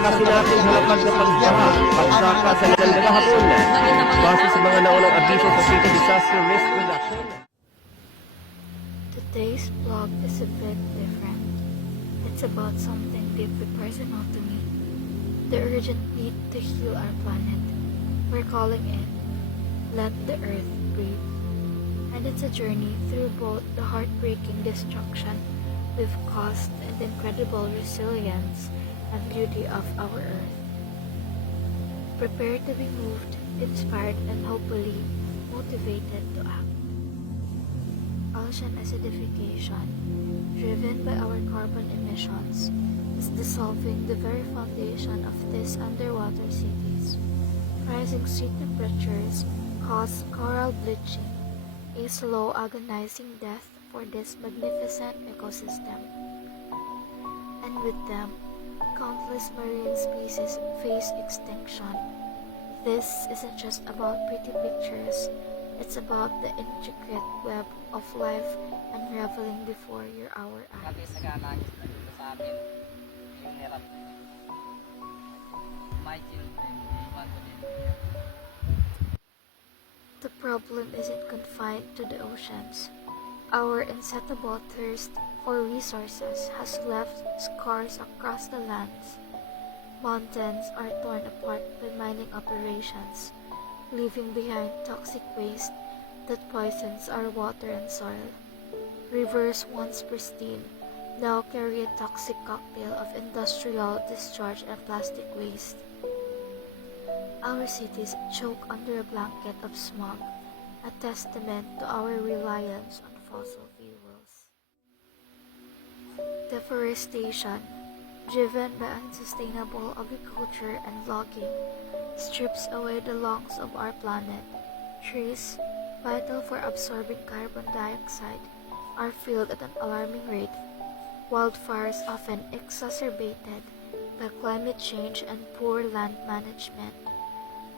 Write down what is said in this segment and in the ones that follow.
natin sa lapad na pagbaha, pagsaka sa Mindanao hapon. Base sa mga naunang abiso sa City Disaster Risk Reduction. Today's vlog is a bit different. It's about something deeply personal to me. The urgent need to heal our planet. We're calling it Let the Earth Breathe. And it's a journey through both the heartbreaking destruction we've caused and the incredible resilience and beauty of our Earth. Prepare to be moved, inspired, and hopefully motivated to act. Ocean acidification, driven by our carbon emissions, is dissolving the very foundation of these underwater cities. Rising sea temperatures cause coral bleaching, a slow, agonizing death for this magnificent ecosystem. And with them, countless marine species face extinction. This isn't just about pretty pictures, it's about the intricate web of life unraveling before our eyes. Kasi sagana dito sa amin, yung hirap. My children, they want to live here. The problem isn't confined to the oceans. Our insatiable thirst for resources has left scars across the lands. Mountains are torn apart by mining operations, leaving behind toxic waste that poisons our water and soil. Rivers once pristine now carry a toxic cocktail of industrial discharge and plastic waste. Our cities choke under a blanket of smog, a testament to our reliance on fossil fuels. Deforestation, driven by unsustainable agriculture and logging, strips away the lungs of our planet. Trees, vital for absorbing carbon dioxide, are filled at an alarming rate. Wildfires, often exacerbated by climate change and poor land management,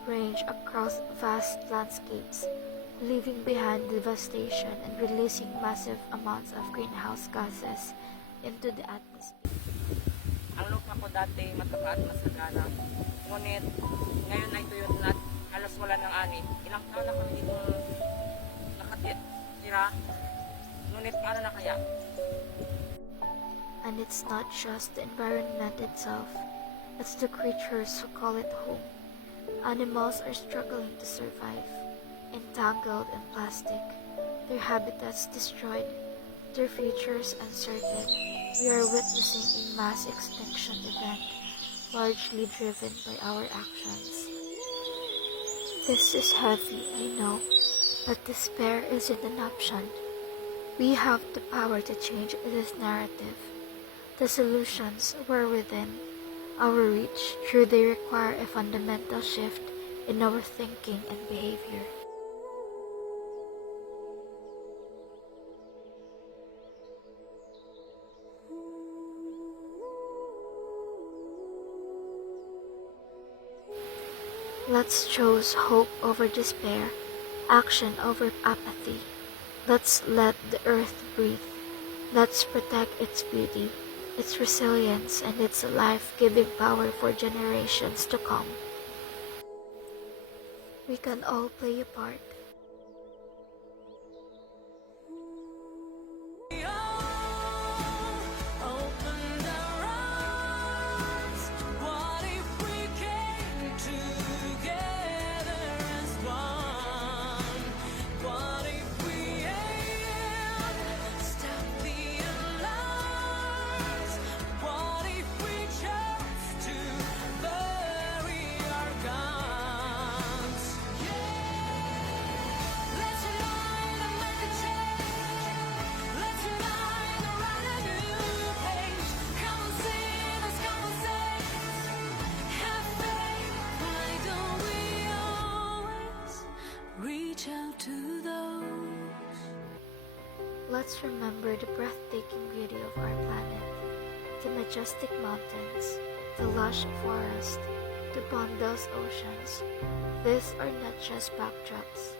range across vast landscapes, leaving behind devastation and releasing massive amounts of greenhouse gases into the atmosphere. Ang lupa ko dati matapat masagana. Ngunit ngayon ay tuyot na at halos wala ng ani. Ilang taon na kami dito nakatira. Ngunit paano na kaya? And it's not just the environment itself, it's the creatures who call it home. Animals are struggling to survive, entangled in plastic, their habitats destroyed, their futures uncertain. We are witnessing a mass extinction event, largely driven by our actions. This is heavy, I know, but despair isn't an option. We have the power to change this narrative. The solutions were within our reach, sure they require a fundamental shift in our thinking and behavior. Let's choose hope over despair, action over apathy. Let's let the earth breathe. Let's protect its beauty, its resilience, and its life-giving power for generations to come. We can all play a part. Let's remember the breathtaking beauty of our planet, the majestic mountains, the lush forest, the boundless oceans. These are not just backdrops.